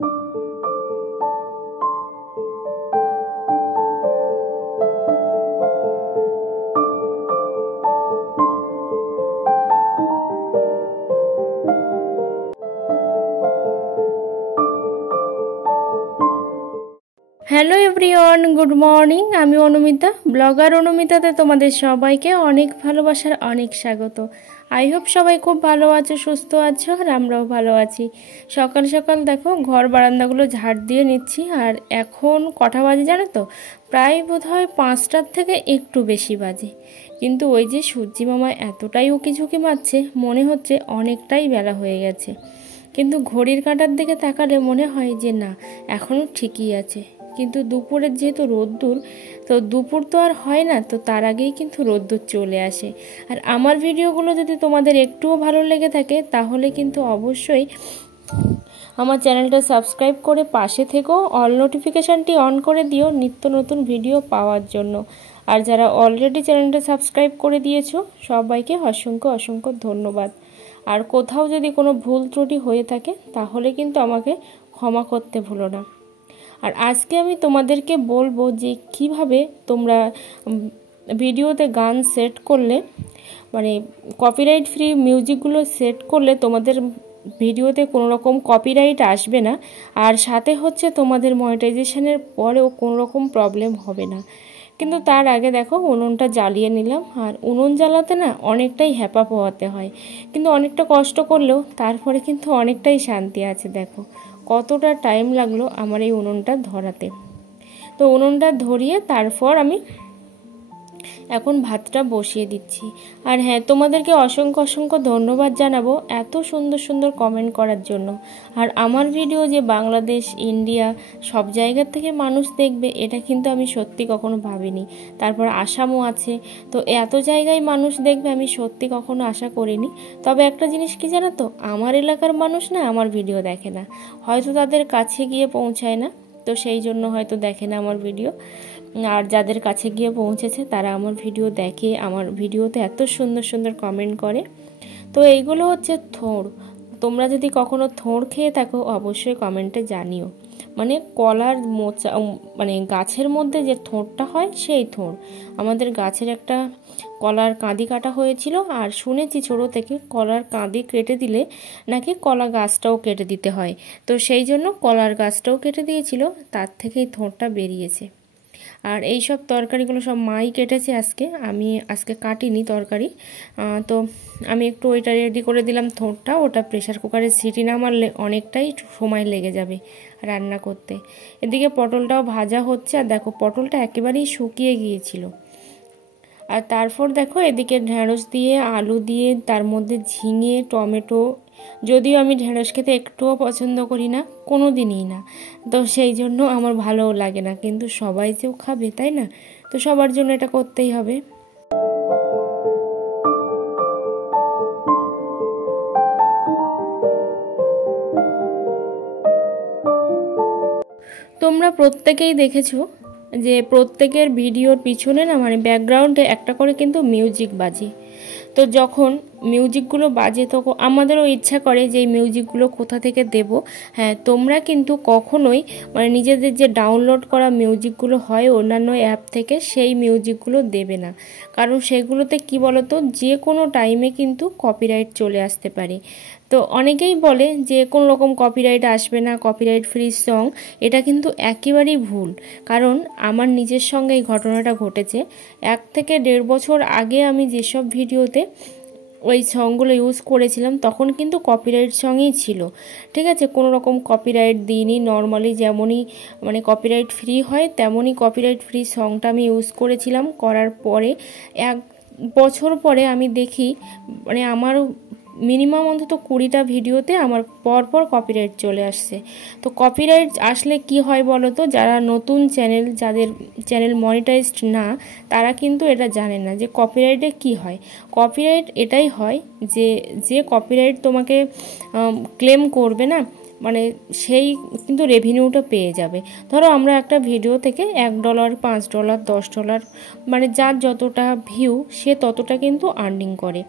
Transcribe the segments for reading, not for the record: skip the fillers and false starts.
Hello everyone, good morning. আমি Anumita, blogger অনুমিতাতে তোমাদের সবাইকে অনেক ভালোবাসার অনেক স্বাগত। আই হোপ সবাই খুব ভালো আছো, সুস্থ আছো, আর আমরাও ভালো আছি। সকাল সকাল দেখো ঘর বারান্দাগুলো ঝাড় দিয়ে নিচ্ছি। আর এখন কটা বাজে জানো তো? প্রায় বোধহয় 5টার থেকে একটু বেশি বাজে। কিন্তু ওই যে সূর্যি মামা এতটাই উকিঝুঁকি মারছে, মনে হচ্ছে অনেকটাই বেলা হয়ে গেছে। কিন্তু ঘড়ির কাঁটার দিকে তাকালে মনে হয় যে না, এখনও ঠিকই আছে। কিন্তু দুপুরের যেহেতু রোদ্দুর, তো দুপুর তো আর হয় না, তো তার আগেই কিন্তু রোদ্দুর চলে আসে। আর আমার ভিডিওগুলো যদি তোমাদের একটুও ভালো লেগে থাকে তাহলে কিন্তু অবশ্যই আমার চ্যানেলটা সাবস্ক্রাইব করে পাশে থেকেও অল নোটিফিকেশানটি অন করে দিও নিত্য নতুন ভিডিও পাওয়ার জন্য। আর যারা অলরেডি চ্যানেলটা সাবস্ক্রাইব করে দিয়েছো সবাইকে অসংখ্য অসংখ্য ধন্যবাদ। আর কোথাও যদি কোনো ভুল ত্রুটি হয়ে থাকে তাহলে কিন্তু আমাকে ক্ষমা করতে ভুলো না। আর আজকে আমি তোমাদেরকে বলবো যে কিভাবে তোমরা ভিডিওতে গান সেট করলে, মানে কপিরাইট ফ্রি মিউজিকগুলো সেট করলে তোমাদের ভিডিওতে কোনো রকম কপিরাইট আসবে না। আর সাথে হচ্ছে তোমাদের মনিটাইজেশনের পরেও কোনো রকম প্রবলেম হবে না। কিন্তু তার আগে দেখো উনুনটা জ্বালিয়ে নিলাম। আর উনুন জ্বালাতে না অনেকটাই হ্যাপা পোহাতে হয়, কিন্তু অনেকটা কষ্ট করলেও তারপরে কিন্তু অনেকটাই শান্তি আছে। দেখো কতটা টাইম লাগলো আমার এই উনুনটা ধরাতে। তো উনুনটা ধরিয়ে তারপর আমি এখন ভাতটা বসিয়ে দিচ্ছি। আর হ্যাঁ, তোমাদেরকে অসংখ্য অসংখ্য ধন্যবাদ জানাবো এত সুন্দর সুন্দর কমেন্ট করার জন্য। আর আমার ভিডিও যে বাংলাদেশ, ইন্ডিয়া সব জায়গার থেকে মানুষ দেখবে এটা কিন্তু আমি সত্যি কখনো ভাবিনি। তারপর আসামও আছে, তো এত জায়গায় মানুষ দেখবে আমি সত্যি কখনো আশা করিনি। তবে একটা জিনিস কি জানো তো, আমার এলাকার মানুষ না আমার ভিডিও দেখে না, হয়তো তাদের কাছে গিয়ে পৌঁছায় না, তো সেই জন্য হয়তো দেখে না আমার ভিডিও। আর যাদের কাছে গিয়ে পৌঁছেছে তারা আমার ভিডিও দেখে, আমার ভিডিওতে এত সুন্দর সুন্দর কমেন্ট করে। তো এইগুলো হচ্ছে থোড়। তোমরা যদি কখনো থোড় খেয়ে থাকো অবশ্যই কমেন্টে জানিও। মানে কলার মোচা, মানে গাছের মধ্যে যে থোড়টা হয় সেই থোড়। আমাদের গাছের একটা কলার কাঁদি কাটা হয়েছিল, আর শুনেছি ছোটো থেকে কলার কাঁদি কেটে দিলে নাকি কলা গাছটাও কেটে দিতে হয়। তো সেই জন্য কলার গাছটাও কেটে দিয়েছিল, তার থেকেই থোড়টা বেরিয়েছে। আর এই সব তরকারিগুলো সব মাই কেটেছে আজকে, আমি আজকে কাটিনি তরকারি। তো আমি একটু ওইটা রেডি করে দিলাম থোড়টা। ওটা প্রেশার কুকারে সিটি না মারলে অনেকটাই সময় লেগে যাবে রান্না করতে। এদিকে পটলটাও ভাজা হচ্ছে। আর দেখো পটলটা একেবারেই শুকিয়ে গিয়েছিল। আর তারপর দেখো এদিকে ঢেঁড়স দিয়ে, আলু দিয়ে, তার মধ্যে ঝিঙে, টমেটো। যদিও আমি ঢেঁড়স খেতে একটুও পছন্দ করি না, কোনো দিনই না, তো সেই জন্য আমার ভালোও লাগে না। কিন্তু সবাই যেও খাবে, তাই না? তো সবার জন্য এটা করতেই হবে। তোমরা প্রত্যেকেই দেখেছো যে প্রত্যেকের ভিডিওর পিছনে না, মানে ব্যাকগ্রাউন্ডে একটা করে কিন্তু মিউজিক বাজে। তো যখন মিউজিকগুলো বাজে তখন আমাদেরও ইচ্ছা করে যে এই মিউজিকগুলো কোথা থেকে দেব। হ্যাঁ, তোমরা কিন্তু কখনোই মানে নিজেদের যে ডাউনলোড করা মিউজিকগুলো হয় অন্যান্য অ্যাপ থেকে, সেই মিউজিকগুলো দেবে না। কারণ সেগুলোতে কি বলতো, যে কোনো টাইমে কিন্তু কপিরাইট চলে আসতে পারে। তো অনেকেই বলে যে কোনো রকম কপিরাইট আসবে না, কপিরাইট ফ্রি সং। এটা কিন্তু একেবারেই ভুল। কারণ আমার নিজের সঙ্গে এই ঘটনাটা ঘটেছে। 1 থেকে 1.5 বছর আগে আমি যেসব ভিডিওতে ওই সংগুলো ইউজ করেছিলাম তখন কিন্তু কপিরাইট সংই ছিল, ঠিক আছে? কোনো রকম কপিরাইট দিইনি, নর্মালি যেমনই মানে কপিরাইট ফ্রি হয় তেমনই কপিরাইট ফ্রি সংটা আমি ইউজ করেছিলাম। করার পরে 1 বছর পরে আমি দেখি মানে আমার মিনিমাম অন্তত 20টা ভিডিওতে আমার পরপর কপিরাইট চলে আসছে। তো কপিরাইট আসলে কি হয় বলো তো, যারা নতুন চ্যানেল, যাদের চ্যানেল মনিটাইজড না, তারা কিন্তু এটা জানে না যে কপিরাইটে কি হয়। কপিরাইট এটাই হয় যে যে কপিরাইট তোমাকে ক্লেম করবে না, মানে সেই কিন্তু রেভিনিউটা পেয়ে যাবে। ধরো আমরা একটা ভিডিও থেকে $1, $5, $10, মানে যার যতটা ভিউ সে ততটা কিন্তু আর্নিং করে।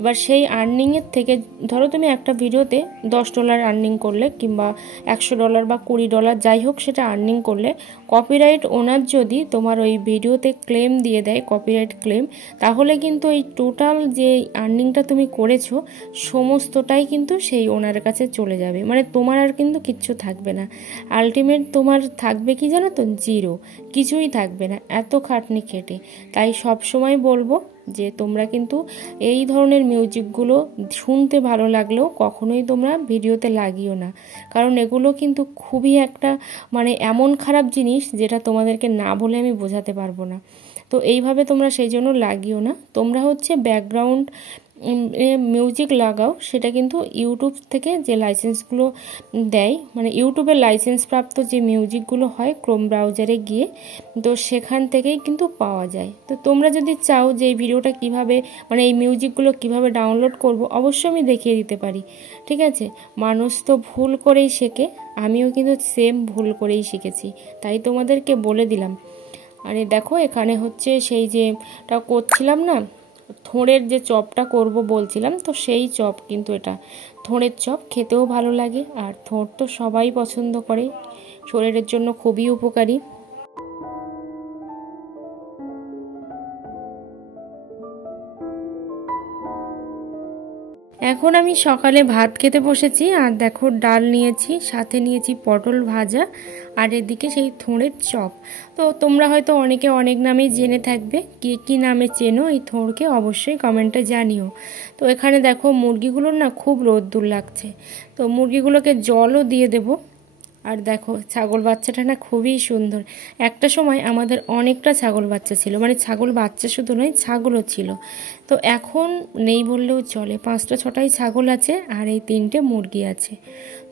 এবার সেই আর্নিংয়ের থেকে ধরো তুমি একটা ভিডিওতে $10 আর্নিং করলে কিংবা $100 বা $20 যাই হোক সেটা আর্নিং করলে, কপিরাইট ওনার যদি তোমার ওই ভিডিওতে ক্লেম দিয়ে দেয়, কপিরাইট ক্লেম, তাহলে কিন্তু এই টোটাল যে আর্নিংটা তুমি করেছো সমস্তটাই কিন্তু সেই ওনার কাছে চলে যাবে, মানে তোমার আর কিন্তু কিচ্ছু থাকবে না। আলটিমেট তোমার থাকবে কি জানো তো, জিরো, কিছুই থাকবে না এত খাটনি খেটে। তাই সব সময় বলবো যে তোমরা কিন্তু এই ধরনের মিউজিকগুলো শুনতে ভালো লাগলেও কখনোই তোমরা ভিডিওতে লাগিও না, কারণ এগুলো কিন্তু খুবই একটা মানে এমন খারাপ জিনিস যেটা তোমাদেরকে না বলে আমি বোঝাতে পারবো না। তো এইভাবে তোমরা সেই জন্য লাগিও না। তোমরা হচ্ছে ব্যাকগ্রাউন্ড মিউজিক লাগাও, সেটা কিন্তু ইউটিউব থেকে যে লাইসেন্সগুলো দেয়, মানে ইউটিউবের লাইসেন্স প্রাপ্ত যে মিউজিকগুলো হয় ক্রোম ব্রাউজারে গিয়ে, তো সেখান থেকেই কিন্তু পাওয়া যায়। তো তোমরা যদি চাও যে এই ভিডিওটা কিভাবে মানে এই মিউজিকগুলো কিভাবে ডাউনলোড করব, অবশ্যই আমি দেখিয়ে দিতে পারি, ঠিক আছে। মানুষ তো ভুল করেই শেখে, আমিও কিন্তু সেম ভুল করেই শিখেছি, তাই তোমাদেরকে বলে দিলাম। আরে দেখো এখানে হচ্ছে সেই যেটা করছিলাম না, থোড়ের যে চপটা করব বলছিলাম, তো সেই চপ কিন্তু এটা থোড়ের চপ, খেতেও ভালো লাগে আর থোড় তো সবাই পছন্দ করে, শরীরের জন্য খুবই উপকারী। এখন আমি সকালে ভাত খেতে বসেছি, আর দেখো ডাল নিয়েছি, সাথে নিয়েছি পটল ভাজা, আর এদিকে সেই থোড়ের চপ। তো তোমরা হয়তো অনেকে অনেক নামেই জেনে থাকবে, কে কী নামে চেনো এই থোড়কে অবশ্যই কমেন্টে জানিও। তো এখানে দেখো মুরগিগুলোর না খুব রোদ্দুর লাগছে, তো মুরগিগুলোকে জলও দিয়ে দেবো। আর দেখো ছাগল বাচ্চাটা না খুবই সুন্দর। একটা সময় আমাদের অনেকটা ছাগল বাচ্চা ছিল, মানে ছাগল বাচ্চা শুধু নয় ছাগলও ছিল। তো এখন নেই বললেও চলে, 5টা-6টাই ছাগল আছে আর এই 3টে মুরগি আছে।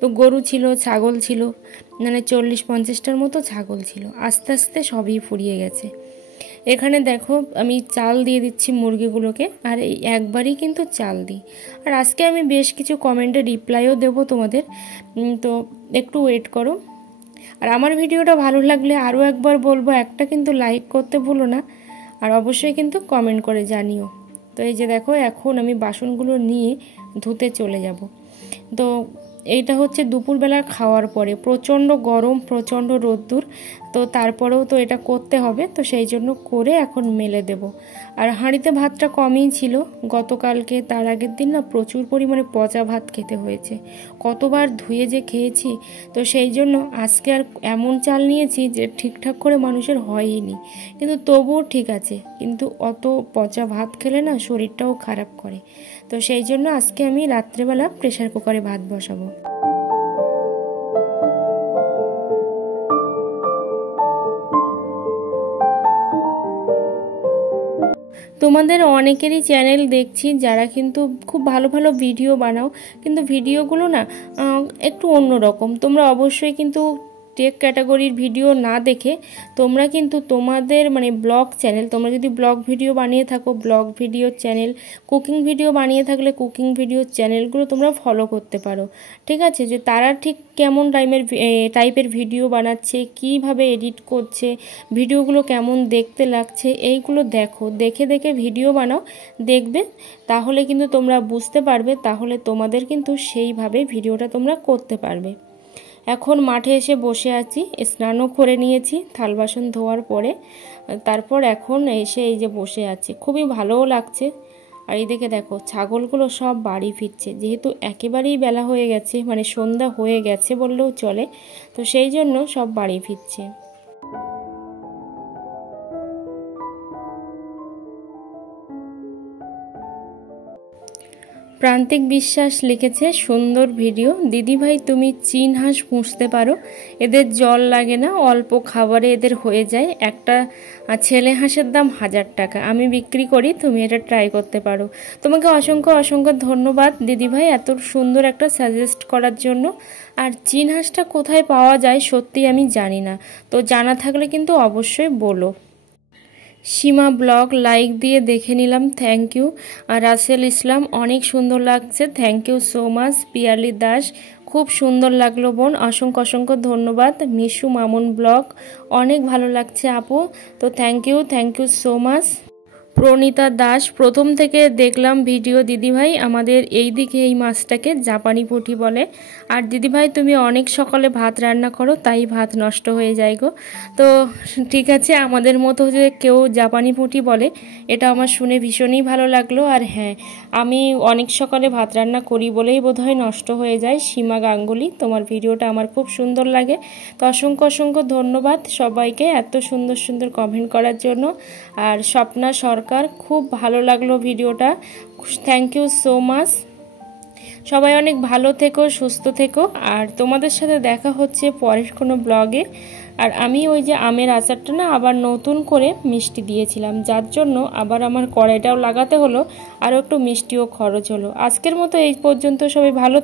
তো গরু ছিল, ছাগল ছিল, মানে 40-50টার মতো ছাগল ছিল। আস্তে আস্তে সবই ফুরিয়ে গেছে। এখানে দেখো আমি চাল দিয়ে দিচ্ছি মুরগিগুলোকে, আর এই একবারই কিন্তু চাল দিই। আর আজকে আমি বেশ কিছু কমেন্টে রিপ্লাইও দেবো তোমাদের, তো একটু ওয়েট করো। আর আমার ভিডিওটা ভালো লাগলে আরও একবার বলবো, একটা কিন্তু লাইক করতে ভুলো না, আর অবশ্যই কিন্তু কমেন্ট করে জানিও। তো এই যে দেখো এখন আমি বাসনগুলো নিয়ে ধুতে চলে যাব। তো এইটা হচ্ছে দুপুরবেলার খাওয়ার পরে, প্রচণ্ড গরম, প্রচণ্ড রোদ্দুর, তো তারপরেও তো এটা করতে হবে, তো সেই জন্য করে এখন মেলে দেব। আর হাঁড়িতে ভাতটা কমই ছিল গতকালকে, তার আগের দিন না প্রচুর পরিমাণে পচা ভাত খেতে হয়েছে, কতবার ধুয়ে যে খেয়েছি। তো সেই জন্য আজকে আর এমন চাল নিয়েছি যে ঠিকঠাক করে মানুষের হয়ই, কিন্তু তবুও ঠিক আছে, কিন্তু অত পচা ভাত খেলে না শরীরটাও খারাপ করে। তো সেই জন্য আজকে আমি রাত্রেবেলা প্রেসার কুকারে ভাত বসাবো। তোমাদের অনেকেরই চ্যানেল দেখছি যারা কিন্তু খুব ভালো ভালো ভিডিও বানাও, কিন্তু ভিডিওগুলো না একটু অন্যরকম। তোমরা অবশ্যই কিন্তু টেক ক্যাটাগরির ভিডিও না দেখে তোমরা কিন্তু তোমাদের মানে ব্লগ চ্যানেল, তোমরা যদি ব্লগ ভিডিও বানিয়ে থাকো blog video channel, cooking video বানিয়ে থাকলে কুকিং ভিডিও চ্যানেলগুলো তোমরা ফলো করতে পারো, ঠিক আছে। যে তারা ঠিক কেমন টাইপের ভিডিও বানাচ্ছে, কিভাবে এডিট করছে, ভিডিওগুলো কেমন দেখতে লাগছে, এইগুলো দেখো, দেখে দেখে ভিডিও বানাও, দেখবে তাহলে কিন্তু তোমরা বুঝতে পারবে, তাহলে তোমাদের কিন্তু সেইভাবে ভিডিওটা তোমরা করতে পারবে। এখন মাঠে এসে বসে আছি, স্নানও করে নিয়েছি থাল বাসন ধোয়ার পরে, তারপর এখন এসে এই যে বসে আছি, খুবই ভালোও লাগছে। আর এইদিকে দেখো ছাগলগুলো সব বাড়ি ফিরছে, যেহেতু একেবারেই বেলা হয়ে গেছে, মানে সন্ধ্যা হয়ে গেছে বললেও চলে, তো সেই জন্য সব বাড়ি ফিরছে। প্রান্তিক বিশ্বাস লিখেছে সুন্দর ভিডিও, দিদিভাই তুমি চীন হাঁস পুষতে পারো, এদের জল লাগে না, অল্প খাবারে এদের হয়ে যায়, একটা ছেলে হাঁসের দাম 1000 টাকা, আমি বিক্রি করি, তুমি এটা ট্রাই করতে পারো। তোমাকে অসংখ্য অসংখ্য ধন্যবাদ দিদিভাই এত সুন্দর একটা সাজেস্ট করার জন্য। আর চীন হাঁসটা কোথায় পাওয়া যায় সত্যি আমি জানি না, তো জানা থাকলে কিন্তু অবশ্যই বলো। সীমা ব্লগ লাইক দিয়ে দেখে নিলাম, থ্যাংক ইউ। আর রাসেল ইসলাম অনেক সুন্দর লাগছে, thank you so much. Piyali Das খুব সুন্দর লাগলো বোন, অসংখ্য অসংখ্য ধন্যবাদ। মিশু মামুন ব্লগ অনেক ভালো লাগছে আপু, তো thank you so much. Pranita Das. প্রথম থেকে দেখলাম ভিডিও। দিদিভাই আমাদের এই দিকে এই মাছটাকে জাপানি পুঁটি বলে। আর দিদিভাই তুমি অনেক সকালে ভাত রান্না করো, তাই ভাত নষ্ট হয়ে যায় গো। তো ঠিক আছে, আমাদের মতো যে কেউ জাপানি পুঁটি বলে এটা আমার শুনে ভীষণই ভালো লাগলো। আর হ্যাঁ, আমি অনেক সকালে ভাত রান্না করি বলেই বোধহয় নষ্ট হয়ে যায়। সীমা গাঙ্গুলি, তোমার ভিডিওটা আমার খুব সুন্দর লাগে। তো অসংখ্য অসংখ্য ধন্যবাদ সবাইকে এত সুন্দর সুন্দর কমেন্ট করার জন্য। আর স্বপ্না সরকার, খুব ভালো লাগলো ভিডিওটা, থ্যাংক ইউ সো মাচ। সবাই অনেক ভালো থেকো, সুস্থ থেকো। আর তোমাদের সাথে দেখা হচ্ছে পরের কোনো ব্লগে। আর আমি ওই যে আমের আচারটা না আবার নতুন করে মিষ্টি দিয়েছিলাম, যার জন্য আবার আমার কড়াইটাও লাগাতে হলো, আর একটু মিষ্টিও খরচ হলো। আজকের মতো এই পর্যন্ত, সবাই ভালো